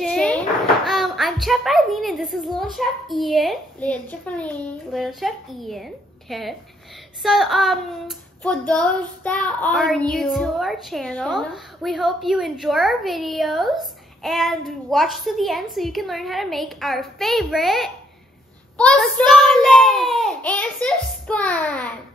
kitchen. I'm Chef Eileen and this is Little Chef Ian. Little Chef Ian. Okay. So, for those that are new to our channel, we hope you enjoy our videos and watch to the end so you can learn how to make our favorite Pozole and subscribe.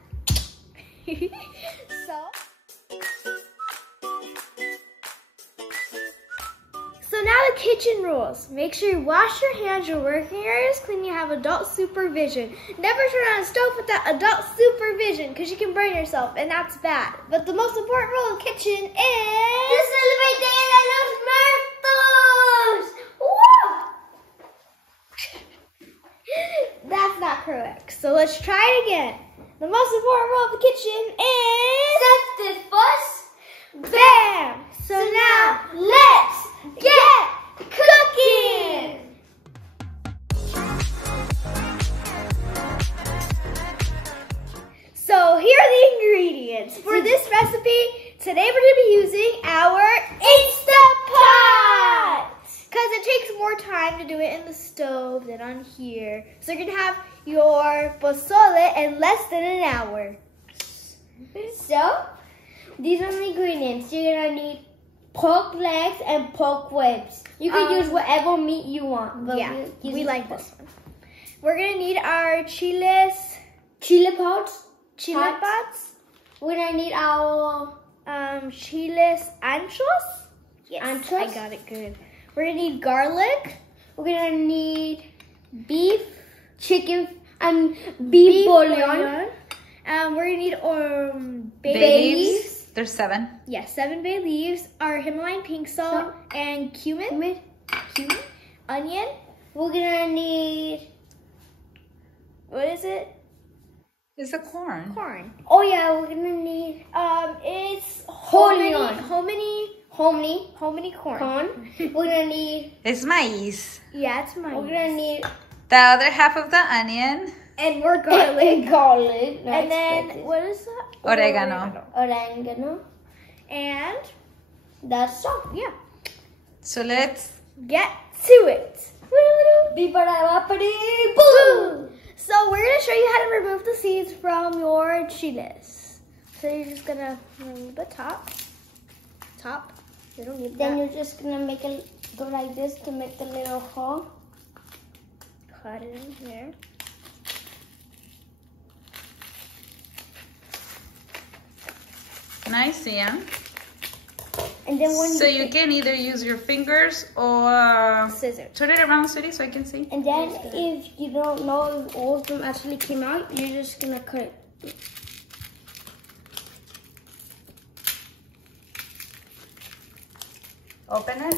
So now the kitchen rules. Make sure you wash your hands, your working area is clean, you have adult supervision. Never turn on a stove without adult supervision because you can burn yourself and that's bad. But the most important rule in the kitchen is to celebrate Dia de los Muertos! Woo! That's not correct. So let's try it again. The most important rule of the kitchen is set the fuss. Bam! So now let's get cooking! So here are the ingredients. For this recipe, today we're going to be using our Instapot! Because it takes more time to do it in the stove than on here. So you're going to have your pozole in less than an hour. So, these are the ingredients. You're going to need pork legs and pork ribs. You can use whatever meat you want. But yeah, we like this one. We're going to need our chile pots. We're going to need our chiles anchos. Yes, anchos. I got it good. We're going to need garlic. We're going to need beef, chicken, and beef bouillon. We're going to need bay leaves. There's 7. Yeah, 7 bay leaves, our Himalayan pink salt, and cumin, onion. We're gonna need, what is it? It's a corn. Corn. Oh yeah, we're gonna need, it's hominy corn. We're gonna need, it's maíz. Yeah, it's maíz. We're gonna need the other half of the onion. And more garlic. And then, what is that? Oregano. And that's all. Yeah. So let's get to it. So we're going to show you how to remove the seeds from your chiles. So you're just going to remove the top. You don't need then you're just going to make it go like this to make the little hole. Cut it in here. nice, yeah. And then when you can either use your fingers or scissors. Turn it around, sweetie, so I can see. And then if you don't know if all of them actually came out, you're just gonna cut it. Open it.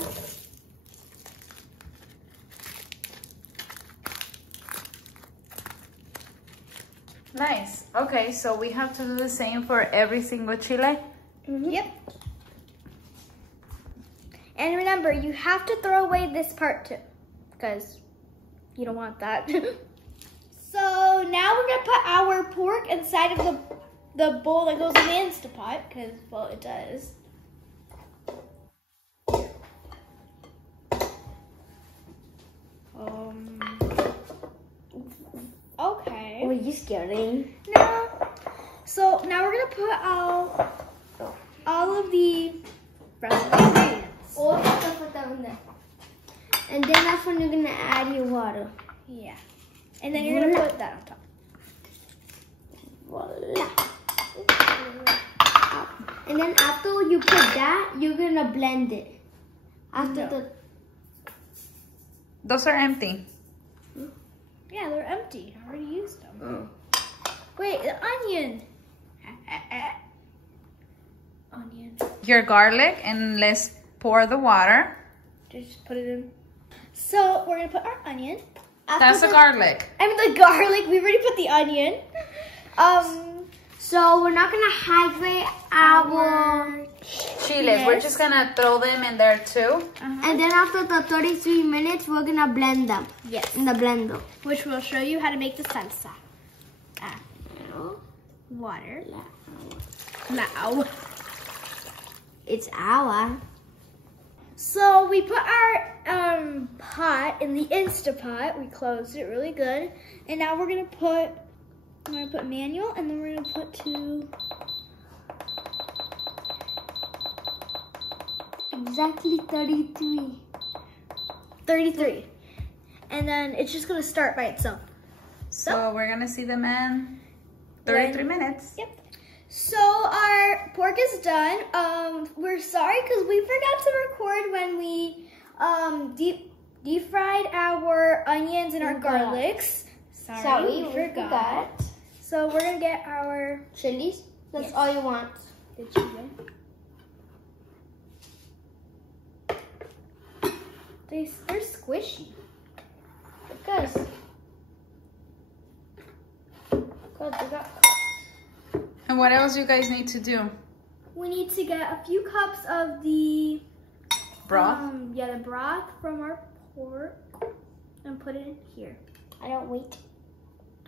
Nice. Okay, so we have to do the same for every single chile. Yep. And remember, you have to throw away this part too, because you don't want that. So now we're gonna put our pork inside of the bowl that goes in the Instapot, because well, it does. Okay. Oh, you scaring? No. So now we're gonna put out all of the rest of the ingredients. All the stuff down there. And then that's when you're gonna add your water. Yeah. And then you're gonna put that on top. Voila. And then after you put that, you're gonna blend it. Those are empty. Yeah, they're empty. I already used them. Oh. Wait, the onion. Onion. Your garlic, and let's pour the water. Just put it in. So we're gonna put our onion. That's the garlic. I mean the garlic. We already put the onion. So we're not gonna hydrate our chiles. Yes. We're just gonna throw them in there too. And then after the 33 minutes, we're gonna blend them. Yes. In the blender. Which will show you how to make the salsa. Water. Now. It's our. So we put our the Instapot. We closed it really good. And now we're gonna put manual, and then we're gonna put to Exactly 33. 33. And then it's just gonna start by itself. So we're gonna see them in 33 minutes. Yep. So our pork is done. We're sorry because we forgot to record when we deep fried our onions and our garlics. Sorry, we forgot. So we're gonna get our Chilies. That's all you want. the chili. They're squishy. Because they got. And what else you guys need to do? We need to get a few cups of the Broth? the broth from our pork and put it in here. I don't wait.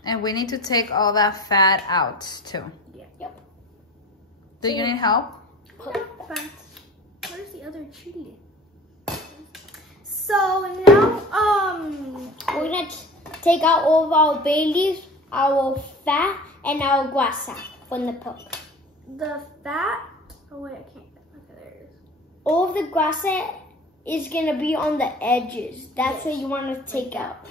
And we need to take all that fat out too. Yeah. Yep. Do you need help? Fine. Where's the other chili? So now, We're gonna take out all of our bay leaves, our fat, and our grasa from the pork. the fat. Oh wait, I can't. Okay, there it is. All of the grasa is gonna be on the edges. That's what you want to take out.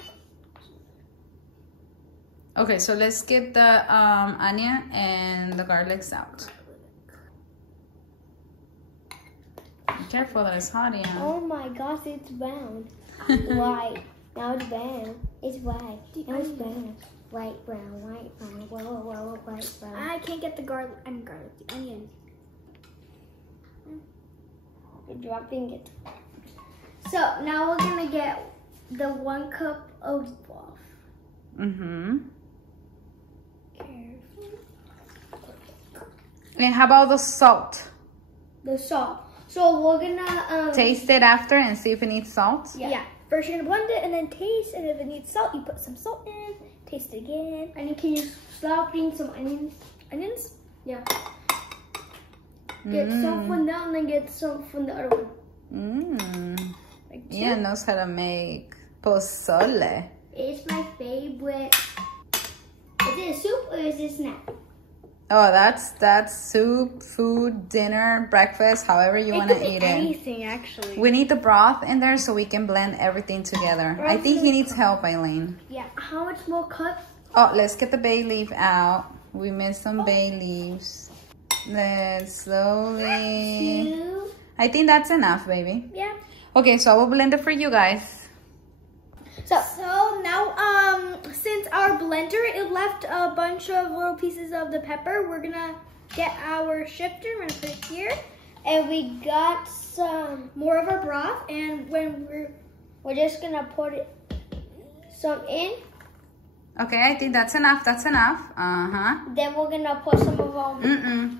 Okay, so let's get the onion and the garlics out. Be careful that it's hot, Ian. Oh my gosh, it's brown. White. Now it's brown. It's white. Now it's brown. White, brown, white, brown. Whoa, white, brown. I can't get the garlic. The onion. You're dropping it. So now we're gonna get the 1 cup of broth. Mm-hmm. Careful. And how about the salt? The salt. So we're gonna Taste it after and see if it needs salt. Yeah. First you're gonna blend it and then taste, and if it needs salt, you put some salt in. Taste it again. And can you start putting some onions? Onions? Yeah. Get some from that and then get some from the other one. Like 2. Ian knows how to make pozole. It's my favorite. Is it a soup or is it a snack? Oh, that's soup, food, dinner, breakfast, however you want to eat it. Anything actually. We need the broth in there so we can blend everything together. I think he needs help, Eileen. Yeah. How much more cups? Oh, let's get the bay leaf out. We missed some bay leaves. Let's slowly. 2. I think that's enough, baby. Yeah. Okay, so I will blend it for you guys. So now, since our blender, it left a bunch of little pieces of the pepper, we're gonna get our shifter. We're gonna put it here. And we got some. More of our broth, and when We're just gonna put it some in. Okay, I think that's enough. That's enough. Then we're gonna put some of our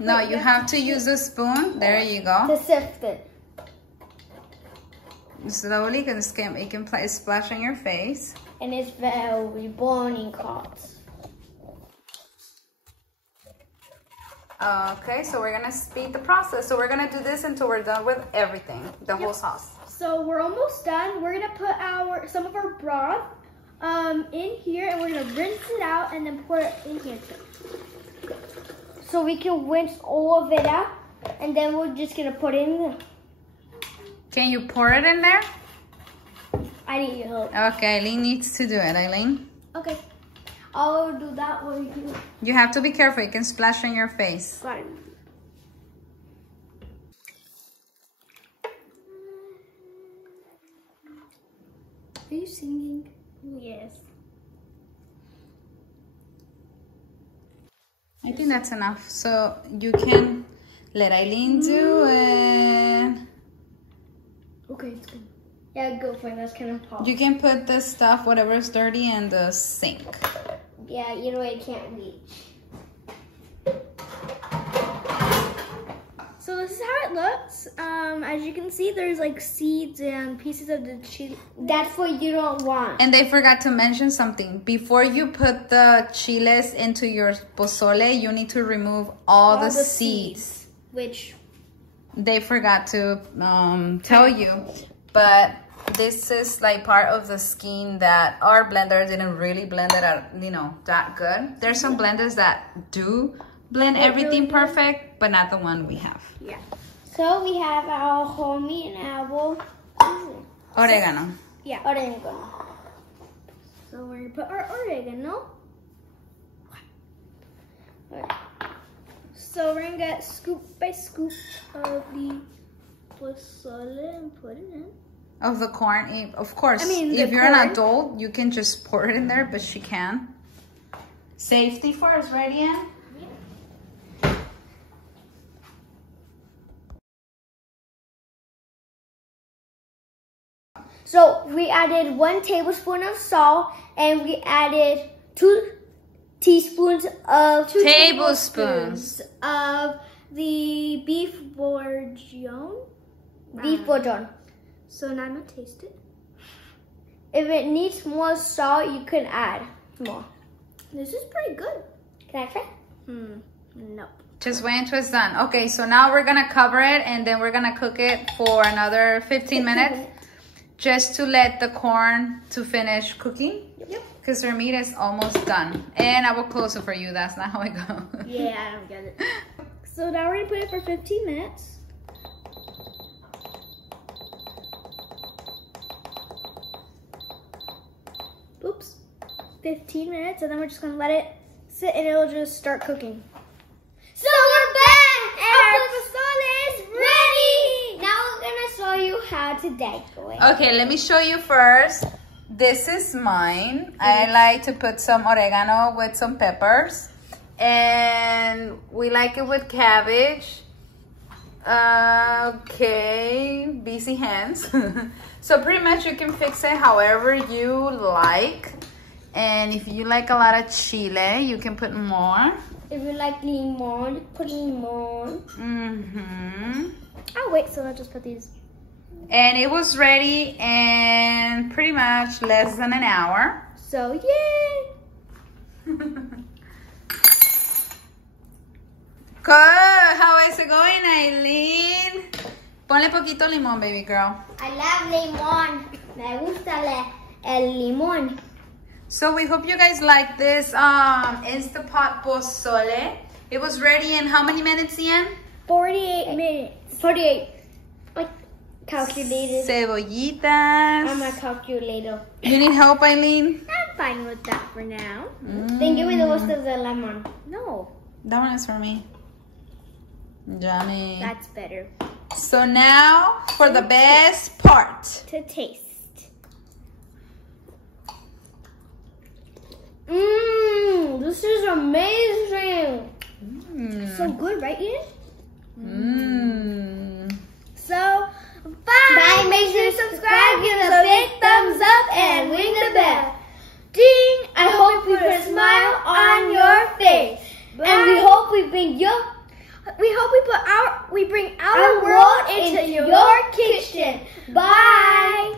No, you have to use a spoon. There you go. to sift it. Slowly, because it can splash on your face. And it's very burning hot. Okay, so we're gonna speed the process. So we're gonna do this until we're done with everything, the whole sauce. So we're almost done. We're gonna put some of our broth in here, and we're gonna rinse it out and then put it in here too. So we can rinse all of it out, and then we're just gonna put it in there. Can you pour it in there? I need your help. Okay, Eileen needs to do it. Eileen, Okay. I'll do that one too. you have to be careful. It can splash on your face. Got it. Are you singing? Yes. I think that's enough. So you can let Eileen do it. Okay, it's good. Yeah, go for it. That's kind of hot. You can put the stuff, whatever is dirty, in the sink. Yeah, you know I can't reach. So this is how it looks. As you can see, there's like seeds and pieces of the chili. That's what you don't want. And they forgot to mention something. Before you put the chiles into your pozole, you need to remove all the seeds. Which They forgot to tell you. But this is like part of the skin that our blender didn't really blend it out, you know, that good. There's some blenders that do blend everything perfect, but not the one we have. Yeah. So we have our hominy and our Oregano. Yeah. oregano. So we're gonna put our oregano. So we're gonna get scoop by scoop of the pozole and put it in. Of the corn, of course. I mean, if you're corn. an adult, you can just pour it in there, but she can. Safety first, right, Ian? So we added 1 tablespoon of salt, and we added 2 teaspoons of Tablespoons of the beef bourguignon. beef bouillon. So now I'm gonna taste it. If it needs more salt, you can add more. This is pretty good. Can I try? Nope. Just wait until it's done. Okay, so now we're gonna cover it and then we're gonna cook it for another 15 minutes. Just to let the corn to finish cooking. Yep. Because our meat is almost done. And I will close it for you. That's not how I go. Yeah, I don't get it. So now we're gonna put it for 15 minutes. Oops. 15 minutes, and then we're just gonna let it sit and it'll just start cooking. So we're back, and our pozole is ready. Now we're gonna show you how to decorate. Okay, let me show you first. This is mine. I like to put some oregano with some peppers. And we like it with cabbage. Okay, busy hands. So pretty much you can fix it however you like. And if you like a lot of chile, you can put more. If you like limon, put limon. Oh wait, so I'll just put these. And it was ready in pretty much less than an hour. So yay! Good. How is it going, Aileen? Ponle poquito limón, baby girl. I love limon. Me gusta el limón. So we hope you guys like this Instapot pozole. It was ready in how many minutes, Ian? 48 minutes. 48. Like calculated. Cebollitas. I'm a calculator. You need help, Aileen? I'm fine with that for now. Then give me the rest of the lemon. No, That one is for me. Johnny. that's better. So now for the best part. To taste. This is amazing. So good, right, Ian? So, bye. Bye. Make sure to subscribe, give us a big thumbs up, and ring the bell. Ding! I hope we put a smile on your face. And we hope we bring we bring our world into your kitchen. Bye.